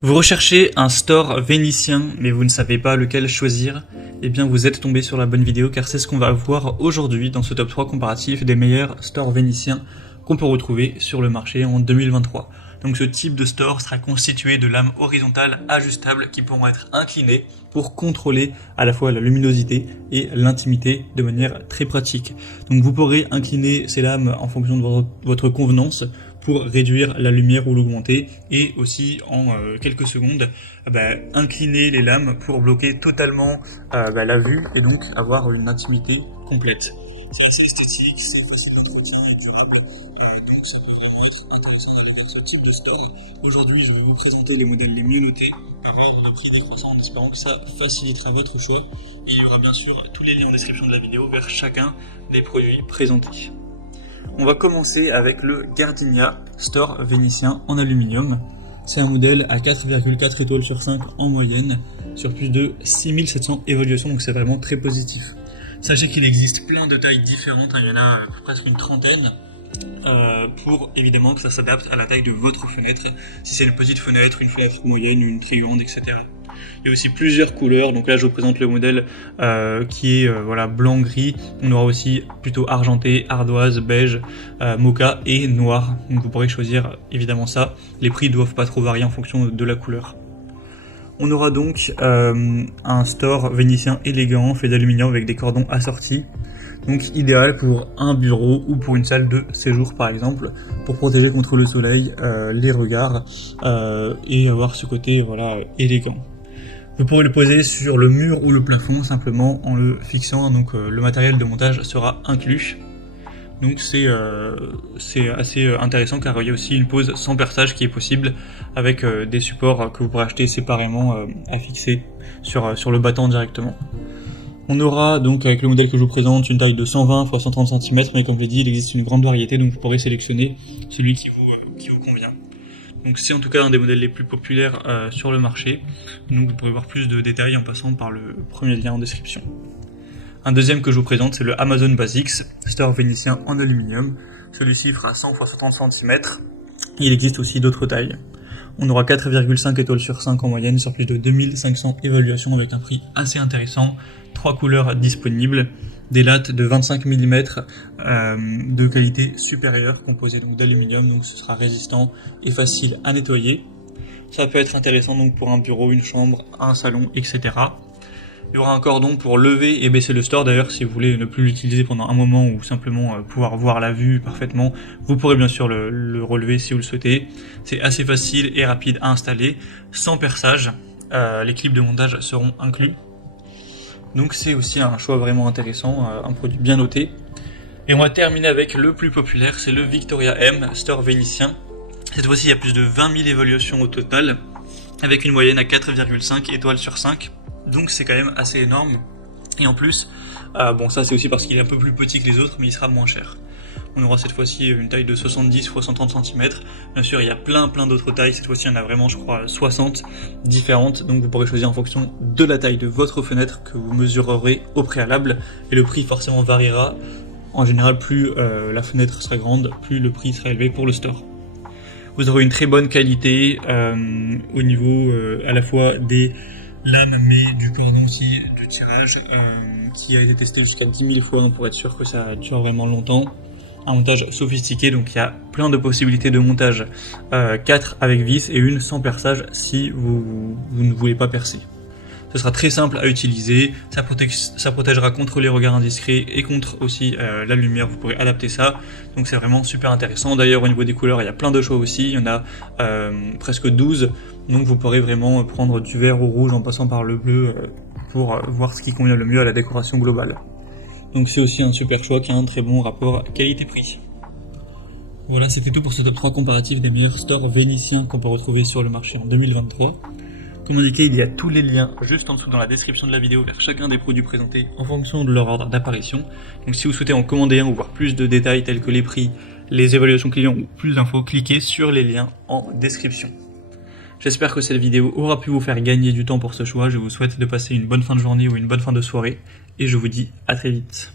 Vous recherchez un store vénitien, mais vous ne savez pas lequel choisir? Eh bien, vous êtes tombé sur la bonne vidéo, car c'est ce qu'on va voir aujourd'hui dans ce top 3 comparatif des meilleurs stores vénitiens qu'on peut retrouver sur le marché en 2023. Donc ce type de store sera constitué de lames horizontales ajustables qui pourront être inclinées pour contrôler à la fois la luminosité et l'intimité de manière très pratique. Donc vous pourrez incliner ces lames en fonction de votre convenance pour réduire la lumière ou l'augmenter, et aussi en quelques secondes incliner les lames pour bloquer totalement la vue et donc avoir une intimité complète. C'est assez esthétique, c'est facile d'entretien et durable, donc ça peut vraiment être intéressant d'arriver à ce type de store. Aujourd'hui, je vais vous présenter les modèles les mieux notés par ordre de prix décroissant, en espérant que ça facilitera votre choix. Et il y aura bien sûr tous les liens en description de la vidéo vers chacun des produits présentés. On va commencer avec le Gardenia Store vénitien en aluminium. C'est un modèle à 4,4 étoiles sur 5 en moyenne, sur plus de 6700 évaluations, donc c'est vraiment très positif. Sachez qu'il existe plein de tailles différentes, il y en a presque une trentaine, pour évidemment que ça s'adapte à la taille de votre fenêtre, si c'est une petite fenêtre, une fenêtre moyenne, une très grande, etc. Il y a aussi plusieurs couleurs, donc là je vous présente le modèle qui est blanc-gris. On aura aussi plutôt argenté, ardoise, beige, mocha et noir. Donc vous pourrez choisir évidemment ça. Les prix ne doivent pas trop varier en fonction de la couleur. On aura donc un store vénitien élégant fait d'aluminium avec des cordons assortis. Donc idéal pour un bureau ou pour une salle de séjour par exemple, pour protéger contre le soleil, les regards et avoir ce côté élégant. Vous pourrez le poser sur le mur ou le plafond simplement en le fixant, donc le matériel de montage sera inclus. Donc c'est assez intéressant, car il y a aussi une pose sans perçage qui est possible avec des supports que vous pourrez acheter séparément à fixer sur le battant directement. On aura donc avec le modèle que je vous présente une taille de 120 x 130 cm, mais comme je l'ai dit, il existe une grande variété, donc vous pourrez sélectionner celui qui vous convient. Donc c'est en tout cas un des modèles les plus populaires sur le marché. Donc vous pourrez voir plus de détails en passant par le premier lien en description. Un deuxième que je vous présente, c'est le Amazon Basics, store vénitien en aluminium. Celui-ci fera 100 x 70 cm. Il existe aussi d'autres tailles. On aura 4,5 étoiles sur 5 en moyenne sur plus de 2500 évaluations avec un prix assez intéressant. 3 couleurs disponibles, des lattes de 25 mm de qualité supérieure composées donc d'aluminium, donc ce sera résistant et facile à nettoyer. Ça peut être intéressant donc pour un bureau, une chambre, un salon, etc. Il y aura un cordon pour lever et baisser le store. D'ailleurs, si vous voulez ne plus l'utiliser pendant un moment ou simplement pouvoir voir la vue parfaitement, vous pourrez bien sûr le relever si vous le souhaitez. C'est assez facile et rapide à installer, sans perçage. Les clips de montage seront inclus. Donc c'est aussi un choix vraiment intéressant, un produit bien noté. Et on va terminer avec le plus populaire, c'est le Victoria M store vénitien. Cette fois-ci, il y a plus de 20 000 évaluations au total, avec une moyenne à 4,5 étoiles sur 5. Donc c'est quand même assez énorme. Et en plus, ça c'est aussi parce qu'il est un peu plus petit que les autres, mais il sera moins cher. On aura cette fois-ci une taille de 70 x 130 cm. Bien sûr, il y a plein d'autres tailles. Cette fois-ci, il y en a vraiment, je crois, 60 différentes. Donc vous pourrez choisir en fonction de la taille de votre fenêtre que vous mesurerez au préalable. Et le prix forcément variera. En général, plus la fenêtre sera grande, plus le prix sera élevé pour le store. Vous aurez une très bonne qualité au niveau à la fois des lames, mais du cordon aussi de tirage qui a été testé jusqu'à 10 000 fois pour être sûr que ça dure vraiment longtemps. Un montage sophistiqué, donc il y a plein de possibilités de montage, 4 avec vis et une sans perçage si vous ne voulez pas percer. Ce sera très simple à utiliser, ça protégera contre les regards indiscrets et contre aussi la lumière, vous pourrez adapter ça, donc c'est vraiment super intéressant. D'ailleurs au niveau des couleurs, il y a plein de choix aussi, il y en a presque 12, donc vous pourrez vraiment prendre du vert au rouge en passant par le bleu pour voir ce qui convient le mieux à la décoration globale. Donc c'est aussi un super choix qui a un très bon rapport qualité-prix. Voilà, c'était tout pour ce top 3 comparatif des meilleurs stores vénitiens qu'on peut retrouver sur le marché en 2023. Comme indiqué, il y a tous les liens juste en dessous dans la description de la vidéo vers chacun des produits présentés en fonction de leur ordre d'apparition. Donc si vous souhaitez en commander un ou voir plus de détails tels que les prix, les évaluations clients ou plus d'infos, cliquez sur les liens en description. J'espère que cette vidéo aura pu vous faire gagner du temps pour ce choix. Je vous souhaite de passer une bonne fin de journée ou une bonne fin de soirée et je vous dis à très vite.